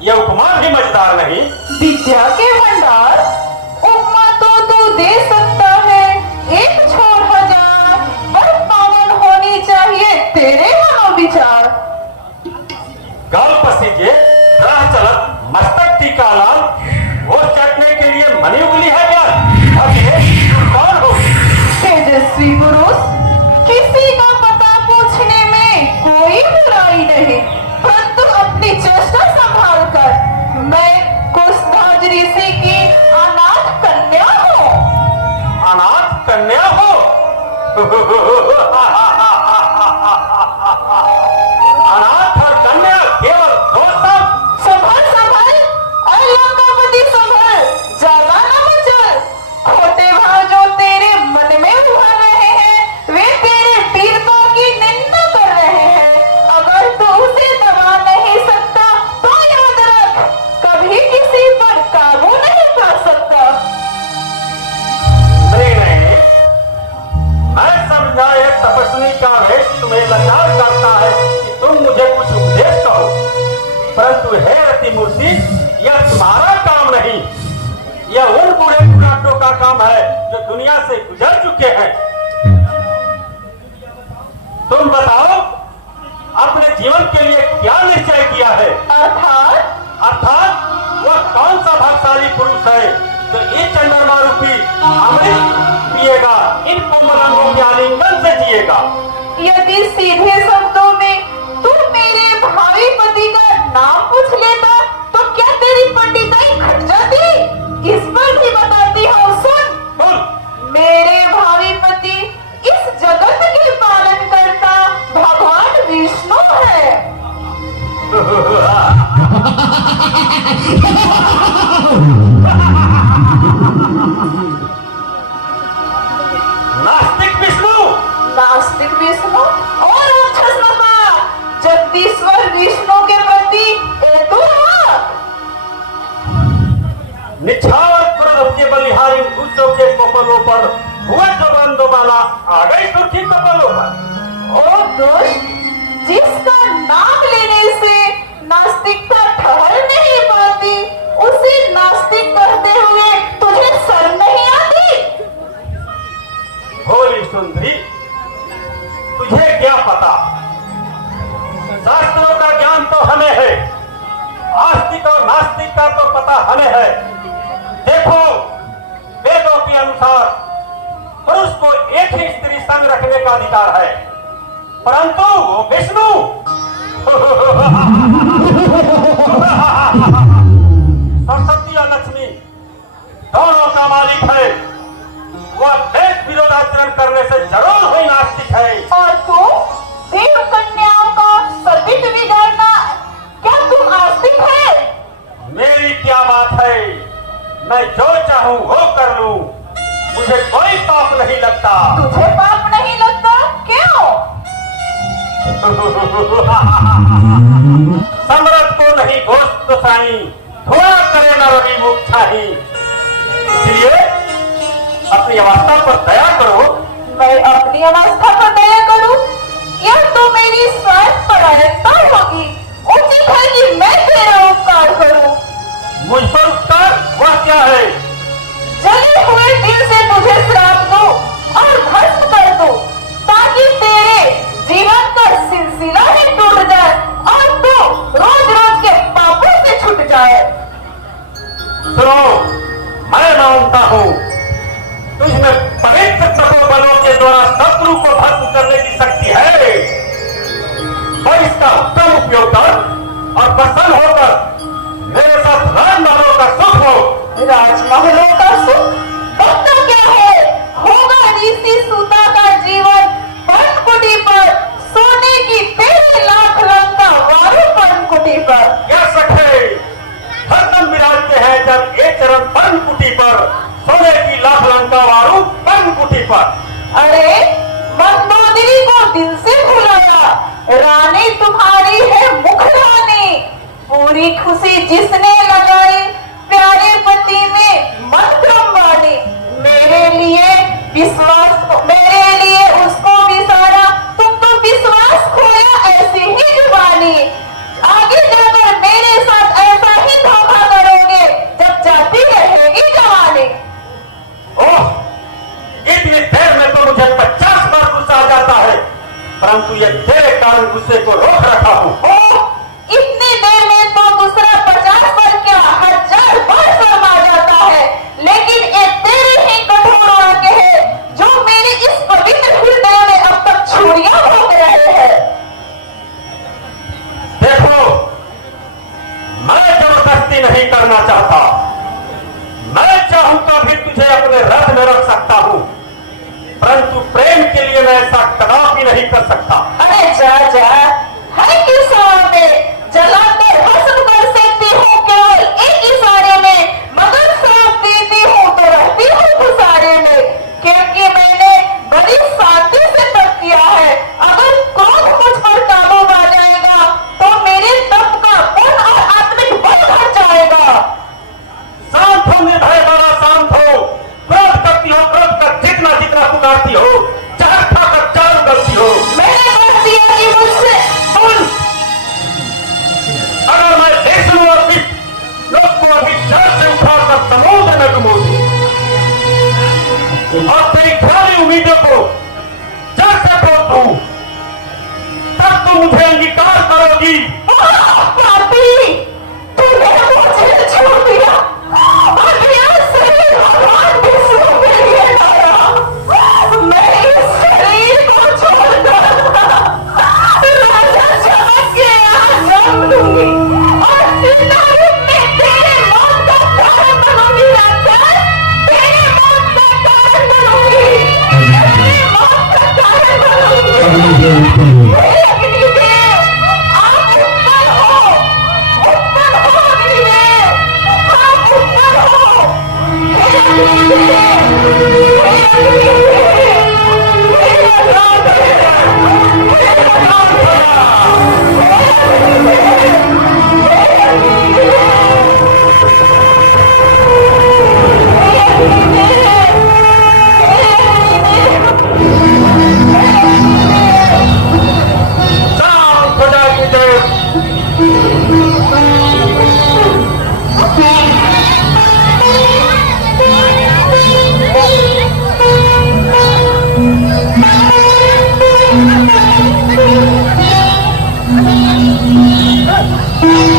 यह उपमा भी मजेदार नहीं। विद्या के भंडार, उपमा तो तू दे सकता है, एक छोड़ हजार, पर पावन होनी चाहिए तेरे मनोविचार। गाल पसीजे, राह चलत, मस्तक टीका लाल, वो चटने के लिए मनी उगली है क्या? अब ये तू कौन हो? तेजस्वी पुरुष, किसी का पता पूछने में कोई बुराई नहीं, परंतु अपनी चेष्टा संभाल कर। मैं कुशध्वज ऋषि की अनाथ कन्या हूँ। अनाथ कन्या हो? अनाथ और कन्या केवल दो शब्द। संभल संभल, अलंकापति संभल, ज्यादा न मचल। खोटे भाव जो तेरे मन में उभर रहे हैं, वे तेरे वीरता की निंदा कर रहे हैं। अगर तू उसे दबा नहीं सकता तो याद रख, कभी किसी पर काबू नहीं पा सकता। नहीं, मैं समझा एक तपस्वी का वेश तुम्हें लाचार करता है कि तुम मुझे कुछ उपदेश करो, परंतु हे रति मूर्ति, यह तुम्हारा काम नहीं, यह उन बूढ़े पुराटों का काम है जो दुनिया से गुजर चुके हैं। तुम बताओ, अपने जीवन के लिए क्या निश्चय किया है? अर्थात वह कौन सा भाग्यशाली पुरुष है जो इस चंद्रमा रूपी अमृत पिएगा, इन कोमल अंगों के आलिंगन से जिएगा? यदि सीधे शब्दों में तू मेरे भावी पति का नाम पूछ लेता तो क्या तेरी पंडिताई घट जाती? इस पर भी बताती हूँ, सुन। बोल। मेरे भावी पति इस जगत के पालन करता भगवान विष्णु है। नास्तिक विष्णु। नास्तिक विष्णु और राक्षस जगदीश्वर विष्णु के प्रति निछावर क्रोध के बलिहारी दूसरों के कपलों पर हुए जो बंदोबाला आ गई सुर्खी कपलों पर। ओ दुष्ट, जिसका नाम लेने से नास्तिकता ठहर नहीं पाती, उसे नास्तिक कहते हुए तुझे शर्म नहीं आती? भोली सुंदरी, तुझे क्या पता? शास्त्रों का ज्ञान तो हमें है, आस्तिक और नास्तिक का तो पता हमें है। देखो, वेदों के अनुसार पुरुष को एक ही स्त्री संग रखने का अधिकार है, परंतु वो विष्णु सरस्वती और लक्ष्मी दोनों का मालिक है। वह देश विरोधाचरण करने से जरूर हुई नास्तिक है। और तू देव कन्याओं का सतीत्व बिगाड़ना, क्या तुम आस्तिक है? मेरी क्या बात है, मैं जो चाहूं वो कर लूं, मुझे कोई पाप नहीं लगता। तुझे पाप नहीं लगता? क्यों? समरथ को नहीं गोश्त तो साई, धुआं करे न रवि मुख छाही। इसलिए अपनी अवस्था पर दया करो। मैं अपनी अवस्था पर दया करूं? यह तो मेरी स्वार्थ परायणता होगी। उचित है कि मैं तेरा उपकार करूं। मुझ पर उपकार वह क्या है? जले हुए दिल से तुझे श्राप दूं और भस्म कर दूं, ताकि तेरे जीवन का सिलसिला ही टूट जाए और तू रोज रोज के पापों से छूट जाए। सुनो, मैं मानता हूँ तुझमें पवित्र तपोबलों के द्वारा शत्रु को भस्म करने की शक्ति है, और इसका उत्तम उपयोग कर और प्रसन्न होकर मेरे साथ राजमहलों का सुख हो। राजमहलों का सुख बता क्या है? होगा ऋषि सूता का जीवन पर्णकुटी पर, सोने की 13 लाख लंका वारु पर्णकुटी पर। क्या सखे हरदम विराजते हैं जब एक चरण पर्णकुटी पर, सोने की लाख लंका वारू पर्णकुटी पर। अरे मंदोदरी को दिल से भुलाया, रानी तुम्हारी है मुख रानी। पूरी खुशी जिसने लगाई, प्यारे पति में मंत्र वाली। मेरे लिए उसको विसारा, तुम तो विश्वास खोया ऐसी ही जुबानी। आगे जाकर मेरे साथ ऐसा भी नहीं करना चाहता। मैं चाहूं तो भी तुझे अपने रथ में रख सकता हूं, परंतु प्रेम के लिए मैं ऐसा कदापि नहीं कर सकता। अरे जा जा, है किस सामने जलाकर भस्म कर सकती हूँ केवल एक इशारे में, मगर श्राप देती हूँ तो रहती हूँ गुस्सारे में, क्योंकि मैंने बड़ी शांति से तप किया है। अगर क्रोध मुझ पर काबू आ जाएगा तो मेरे तप का पूर्ण और आत्मिक बल घट जाएगा। शांत हो निर्भय वाला, शांत हो। क्रोध करती हो, क्रोध कर जितना जितना पुकारती हो, चार खाकर चालू करती हो। मैंने कह दिया कि मुझसे सुन, अगर मैं देख लूं और लोग को अभी जड़ से उठाकर समुद्र में डुबो दूं और तेरी खाली उम्मीदों को जड़ से तोड़ दूं, तब तू मुझे अंगीकार करोगी। पापी, तूने मुझे छोड़ दिया और मेरा शरीर भगवान विष्णु के लिए लाया। मैं इस शरीर को छोड़कर राजा जनक के यहाँ जन्म लूंगी और सीता रूप में तेरे मौत का कारण बनूंगी। राजा, तेरे मौत का कारण बनूंगी, तेरे मौत का कारण बनूंगी। हे अग्निदेव, आप उत्पन्न हो, उत्पन्न हो अग्निदेव, आप उत्पन्न हो। हे अग्निदेव, हे अग्निदेव, हे अग्निदेव, हे शांत हो जा अग्निदेव। अग्निदेव।